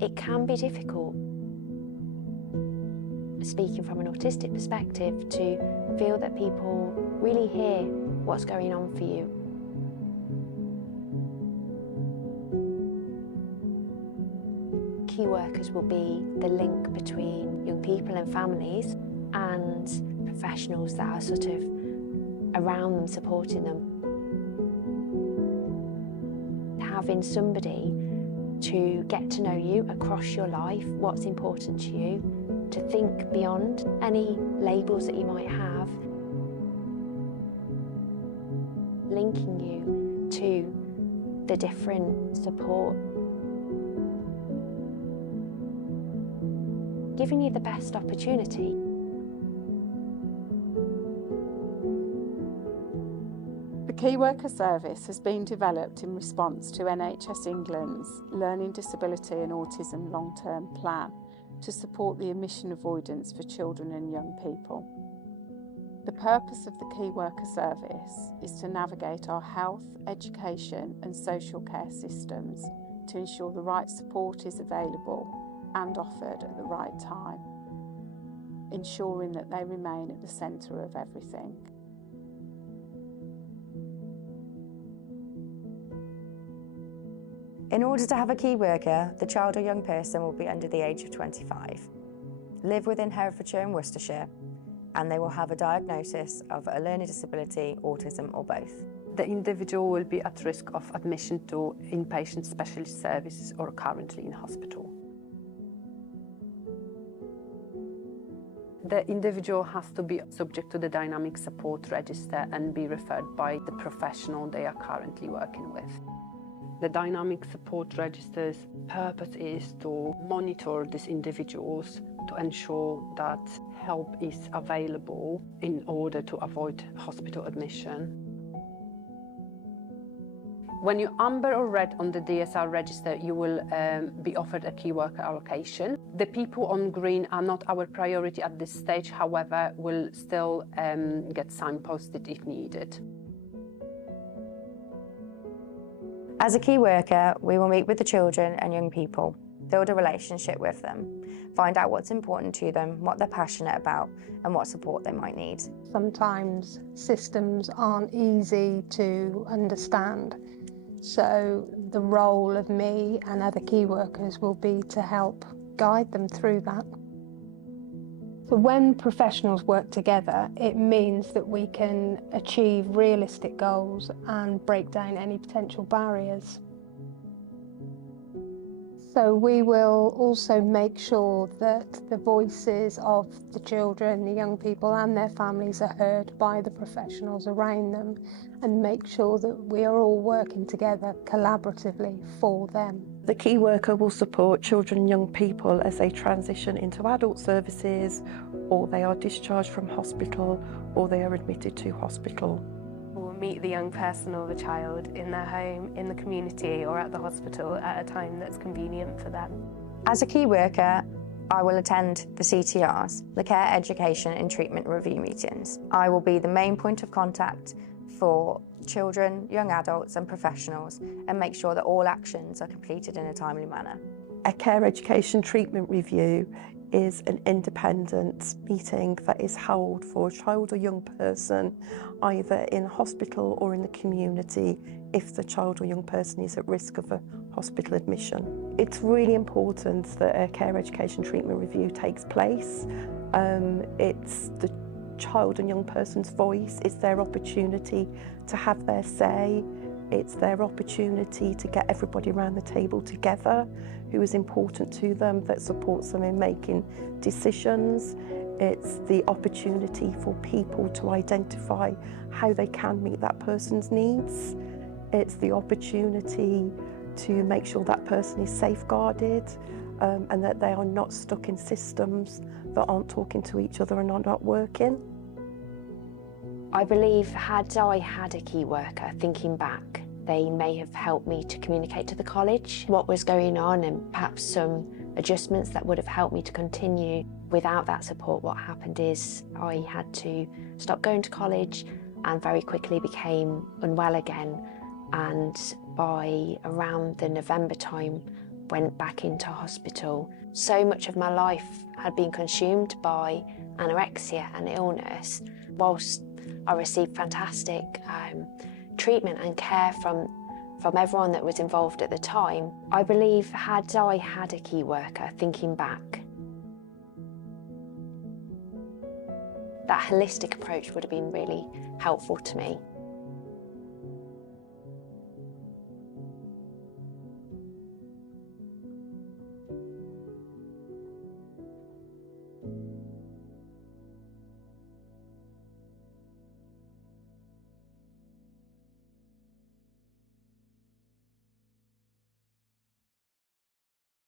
It can be difficult, speaking from an autistic perspective, to feel that people really hear what's going on for you. Key workers will be the link between young people and families and professionals that are sort of around them, supporting them. Having somebody to get to know you across your life, what's important to you, to think beyond any labels that you might have, linking you to the different support, giving you the best opportunity. The Key Worker Service has been developed in response to NHS England's Learning Disability and Autism Long-Term Plan to support the admission avoidance for children and young people. The purpose of the Key Worker Service is to navigate our health, education and social care systems to ensure the right support is available and offered at the right time, ensuring that they remain at the centre of everything. In order to have a key worker, the child or young person will be under the age of 25, live within Herefordshire and Worcestershire, and they will have a diagnosis of a learning disability, autism or both. The individual will be at risk of admission to inpatient specialist services or currently in hospital. The individual has to be subject to the dynamic support register and be referred by the professional they are currently working with. The dynamic support register's purpose is to monitor these individuals to ensure that help is available in order to avoid hospital admission. When you're amber or red on the DSR register, you will be offered a key worker allocation. The people on green are not our priority at this stage, however, will still get signposted if needed. As a key worker, we will meet with the children and young people, build a relationship with them, find out what's important to them, what they're passionate about, and what support they might need. Sometimes systems aren't easy to understand, so the role of me and other key workers will be to help guide them through that. So when professionals work together, it means that we can achieve realistic goals and break down any potential barriers. So we will also make sure that the voices of the children, the young people and their families are heard by the professionals around them, and make sure that we are all working together collaboratively for them. The key worker will support children and young people as they transition into adult services, or they are discharged from hospital, or they are admitted to hospital. We'll meet the young person or the child in their home, in the community or at the hospital at a time that's convenient for them. As a key worker, I will attend the CTRs, the Care, Education and Treatment Review meetings. I will be the main point of contact for children, young adults and professionals, and make sure that all actions are completed in a timely manner. A Care, Education Treatment Review is an independent meeting that is held for a child or young person either in hospital or in the community if the child or young person is at risk of a hospital admission. It's really important that a Care, Education Treatment Review takes place. It's the child and young person's voice, it's their opportunity to have their say, it's their opportunity to get everybody around the table together who is important to them, that supports them in making decisions. It's the opportunity for people to identify how they can meet that person's needs. It's the opportunity to make sure that person is safeguarded and that they are not stuck in systems that aren't talking to each other and are not working. I believe had I had a key worker, thinking back, they may have helped me to communicate to the college what was going on and perhaps some adjustments that would have helped me to continue. Without that support, what happened is I had to stop going to college and very quickly became unwell again. And by around the November time, went back into hospital. So much of my life had been consumed by anorexia and illness. Whilst I received fantastic treatment and care from everyone that was involved at the time, I believe had I had a key worker, thinking back, that holistic approach would have been really helpful to me.